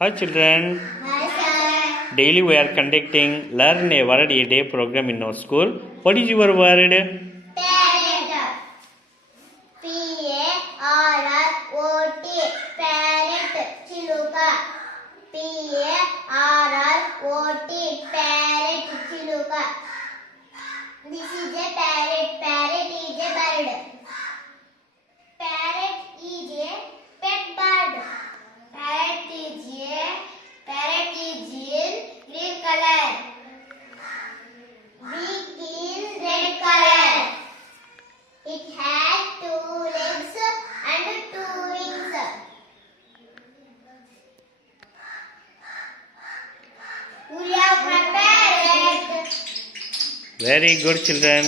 Hi children. Hi sir. Daily we are conducting Learn a Word a Day program in our school. What is your word? Parrot. P-A-R-R-O-T. Parrot. Chiluka. P-A-R-R-O-T. Parrot. Chiluka. This is a parrot. Parrot is a bird. Parrot is a pet bird. Parrot is in green color. Beak is red color. It has 2 legs and 2 wings. We have prepared. Very good children.